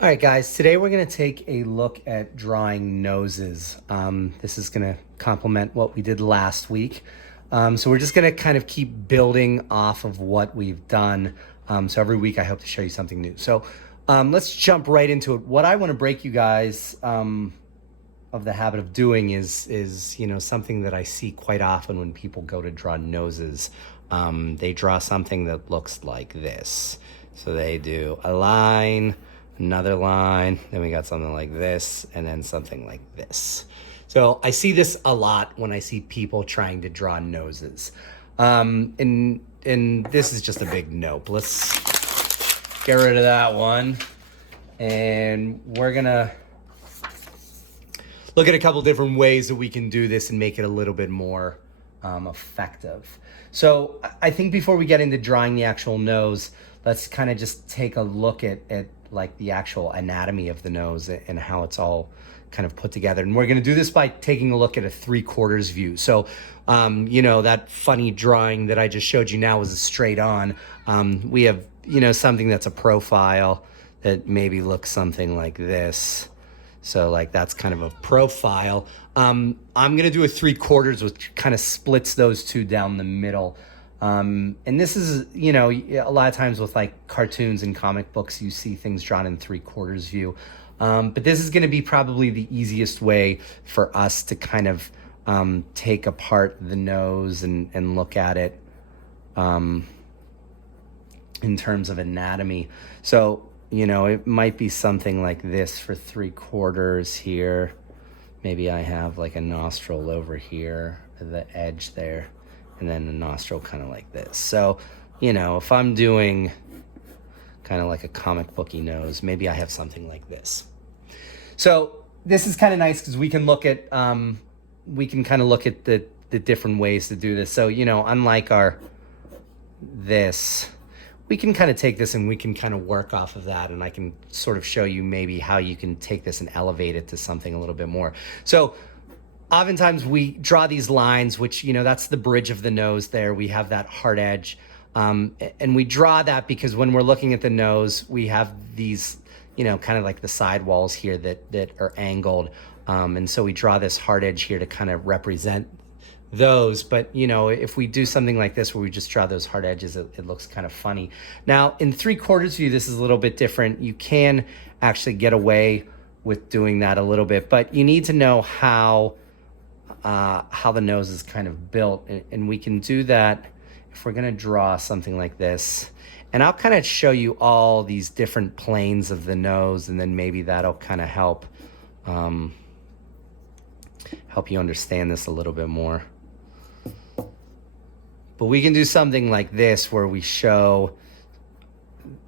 All right, guys, today we're going to take a look at drawing noses. This is going to complement what we did last week. So we're just going to kind of keep building off of what we've done. So every week I hope to show you something new. So let's jump right into it. What I want to break you guys of the habit of doing is something that I see quite often when people go to draw noses. They draw something that looks like this. So they do a line, another line, then we got something like this, and then something like this. So I see this a lot when I see people trying to draw noses. And this is just a big nope. Let's get rid of that one. And we're gonna look at a couple different ways that we can do this and make it a little bit more effective. So I think before we get into drawing the actual nose, let's kind of just take a look at like the actual anatomy of the nose and how it's all kind of put together. And we're going to do this by taking a look at a 3/4 view. So, that funny drawing that I just showed you now was a straight on. We have, something that's a profile that maybe looks something like this. So like that's kind of a profile. I'm going to do a 3/4, which kind of splits those two down the middle. And this is, a lot of times with like cartoons and comic books, you see things drawn in 3/4 view. But this is going to be probably the easiest way for us to kind of take apart the nose and look at it in terms of anatomy. So, it might be something like this for 3/4 here. Maybe I have like a nostril over here, the edge there, and then a nostril kind of like this. So, if I'm doing kind of like a comic booky nose, maybe I have something like this. So this is kind of nice because we can look at, the different ways to do this. So, unlike this, we can kind of take this and we can kind of work off of that, and I can sort of show you maybe how you can take this and elevate it to something a little bit more. So oftentimes we draw these lines, which, that's the bridge of the nose there. We have that hard edge. And we draw that because when we're looking at the nose, we have these, kind of like the side walls here that are angled. And so we draw this hard edge here to kind of represent those. But, if we do something like this where we just draw those hard edges, it looks kind of funny. Now, in 3/4 view, this is a little bit different. You can actually get away with doing that a little bit, but you need to know how the nose is kind of built. And we can do that if we're going to draw something like this. And I'll kind of show you all these different planes of the nose, and then maybe that'll kind of help you understand this a little bit more. But we can do something like this where we show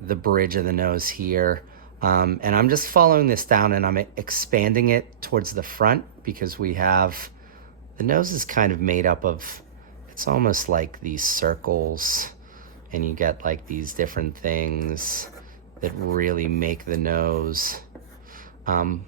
the bridge of the nose here. And I'm just following this down and I'm expanding it towards the front because we have, the nose is kind of made up of, it's almost like these circles, and you get like these different things that really make the nose. And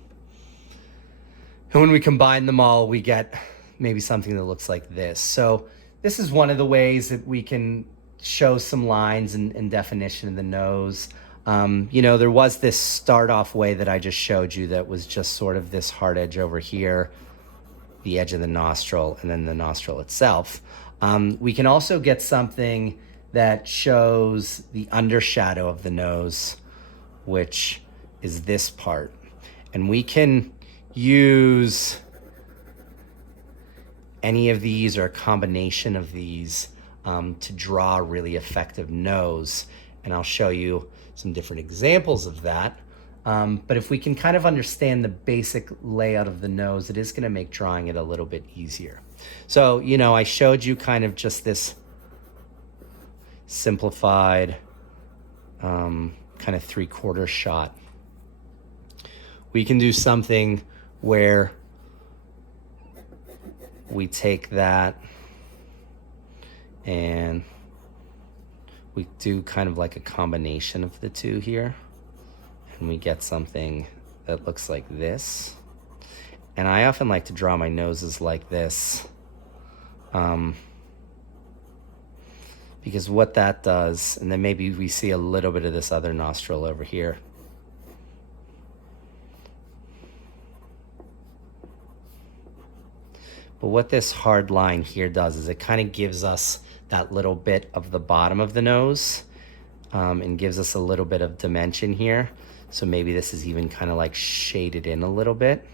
when we combine them all, we get maybe something that looks like this. So this is one of the ways that we can show some lines and definition of the nose. There was this start off way that I just showed you that was just sort of this hard edge over here, the edge of the nostril, and then the nostril itself. We can also get something that shows the undershadow of the nose, which is this part. And we can use any of these or a combination of these to draw a really effective nose. And I'll show you some different examples of that. But if we can kind of understand the basic layout of the nose, it is going to make drawing it a little bit easier. So, I showed you kind of just this simplified kind of 3/4 shot. We can do something where we take that and we do kind of like a combination of the two here, and we get something that looks like this. And I often like to draw my noses like this because what that does, and then maybe we see a little bit of this other nostril over here. But what this hard line here does is it kind of gives us that little bit of the bottom of the nose, and gives us a little bit of dimension here. So maybe this is even kind of like shaded in a little bit.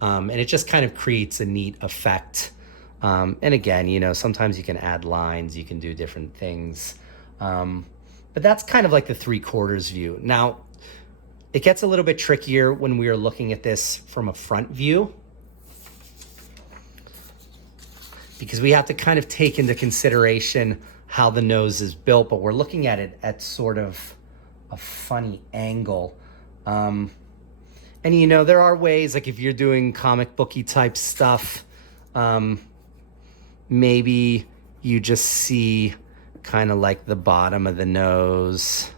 And it just kind of creates a neat effect. And again, you know, sometimes you can add lines, you can do different things. But that's kind of like the 3/4 view. Now, it gets a little bit trickier when we are looking at this from a front view, because we have to kind of take into consideration how the nose is built, but we're looking at it at sort of a funny angle. And you know, there are ways, like if you're doing comic booky type stuff, maybe you just see kind of like the bottom of the nose,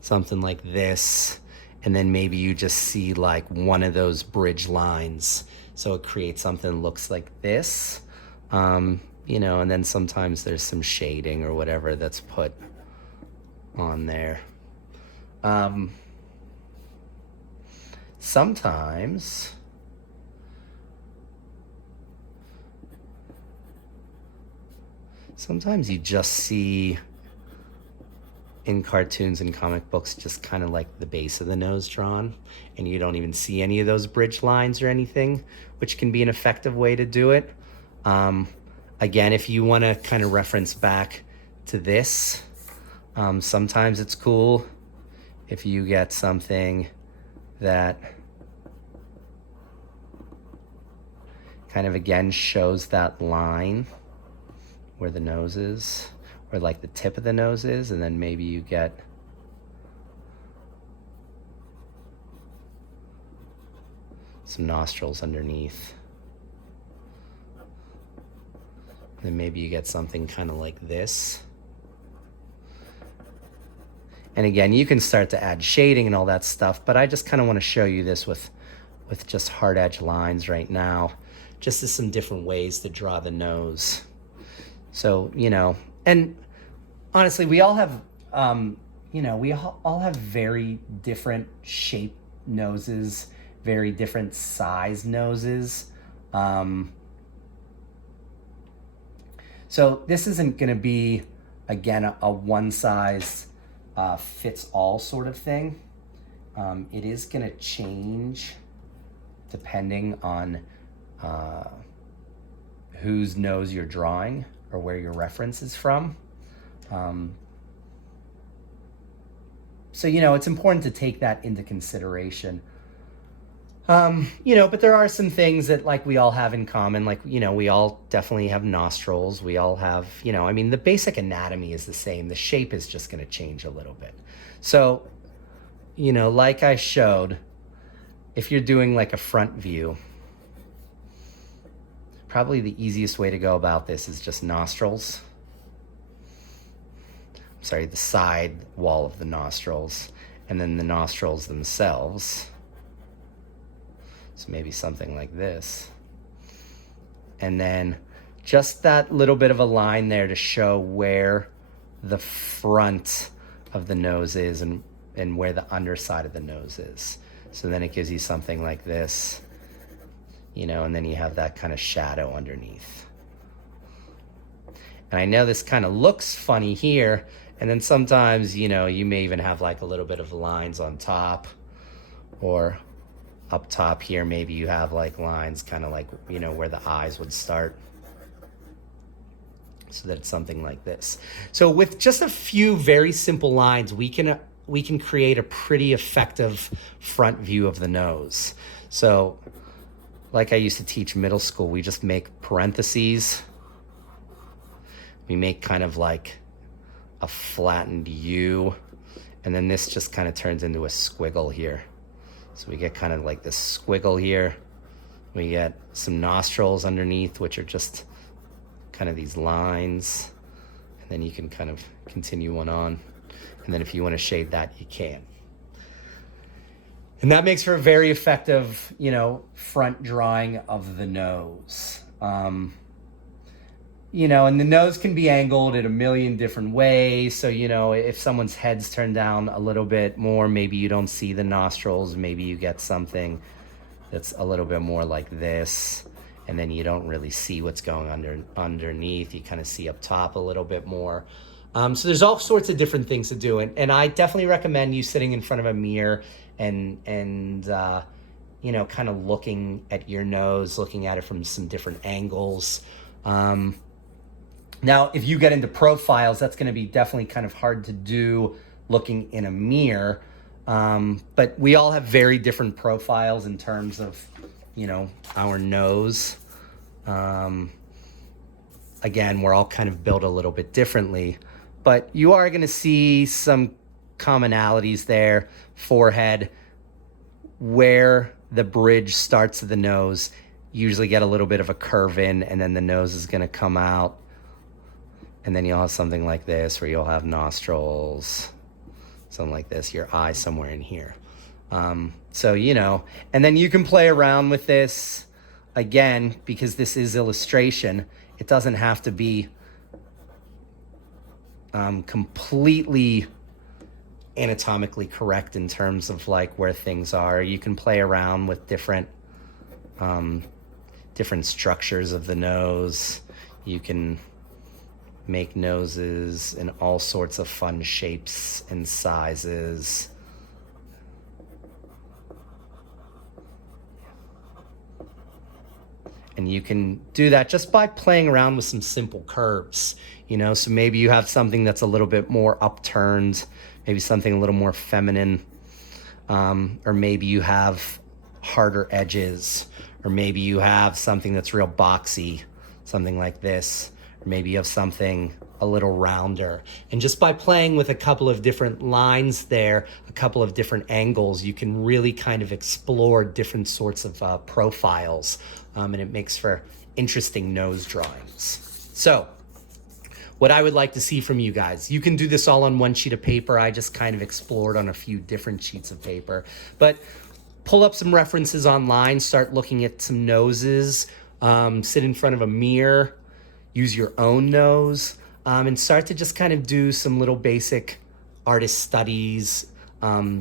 something like this. And then maybe you just see like one of those bridge lines. So it creates something that looks like this. You know, and then sometimes there's some shading or whatever that's put on there. Sometimes you just see in cartoons and comic books just kind of like the base of the nose drawn, and you don't even see any of those bridge lines or anything, which can be an effective way to do it. Again, if you want to kind of reference back to this, sometimes it's cool if you get something that kind of again shows that line where the nose is, or like the tip of the nose is, and then maybe you get some nostrils underneath. Then maybe you get something kind of like this. And again, you can start to add shading and all that stuff, but I just kind of want to show you this with just hard edge lines right now, just as some different ways to draw the nose. So, you know, and honestly, we all have, you know, we all have very different shaped noses, very different size noses. So this isn't going to be, again, a one size fits all sort of thing. It is going to change depending on whose nose you're drawing or where your reference is from. So, you know, it's important to take that into consideration. You know, but there are some things that like we all have in common. Like, you know, we all definitely have nostrils. We all have, you know, I mean, the basic anatomy is the same. The shape is just going to change a little bit. So, you know, like I showed, if you're doing like a front view, probably the easiest way to go about this is just nostrils. Sorry, the side wall of the nostrils, and then the nostrils themselves. So maybe something like this. And then just that little bit of a line there to show where the front of the nose is and where the underside of the nose is. So then it gives you something like this, you know, and then you have that kind of shadow underneath. And I know this kind of looks funny here, and then sometimes, you know, you may even have like a little bit of lines on top, or up top here, maybe you have like lines kind of like, you know, where the eyes would start. So that it's something like this. So with just a few very simple lines, we can create a pretty effective front view of the nose. So like I used to teach middle school, we just make parentheses. We make kind of like a flattened U, and then this just kind of turns into a squiggle here. So we get kind of like this squiggle here. We get some nostrils underneath, which are just kind of these lines. And then you can kind of continue one on. And then if you want to shade that, you can. And that makes for a very effective, you know, front drawing of the nose. You know, and the nose can be angled in a million different ways. So, you know, if someone's head's turned down a little bit more, maybe you don't see the nostrils, maybe you get something that's a little bit more like this, and then you don't really see what's going underneath. You kind of see up top a little bit more. So there's all sorts of different things to do, and I definitely recommend you sitting in front of a mirror and you know, kind of looking at your nose, looking at it from some different angles. Now, if you get into profiles, that's going to be definitely kind of hard to do looking in a mirror. But we all have very different profiles in terms of, you know, our nose. Again, we're all kind of built a little bit differently, but you are going to see some commonalities there. Forehead, where the bridge starts of the nose, you usually get a little bit of a curve in, and then the nose is going to come out. And then you'll have something like this, where you'll have nostrils, something like this, your eye somewhere in here. So, you know, and then you can play around with this. Again, because this is illustration, it doesn't have to be completely anatomically correct in terms of like where things are. You can play around with different structures of the nose. You can make noses in all sorts of fun shapes and sizes. And you can do that just by playing around with some simple curves, you know. So maybe you have something that's a little bit more upturned, maybe something a little more feminine, or maybe you have harder edges, or maybe you have something that's real boxy, something like this. Or maybe you have something a little rounder. And just by playing with a couple of different lines there, a couple of different angles, you can really kind of explore different sorts of profiles. And it makes for interesting nose drawings. So what I would like to see from you guys, you can do this all on one sheet of paper. I just kind of explored on a few different sheets of paper. But pull up some references online, start looking at some noses, sit in front of a mirror, use your own nose, and start to just kind of do some little basic artist studies,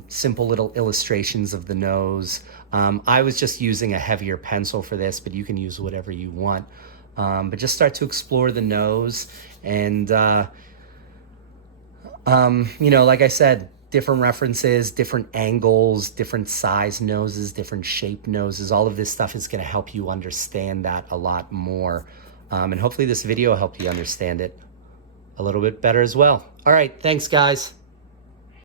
simple little illustrations of the nose. I was just using a heavier pencil for this, but you can use whatever you want. But just start to explore the nose, and you know, like I said, different references, different angles, different size noses, different shape noses. All of this stuff is going to help you understand that a lot more. And hopefully this video helped you understand it a little bit better as well. All right, thanks guys.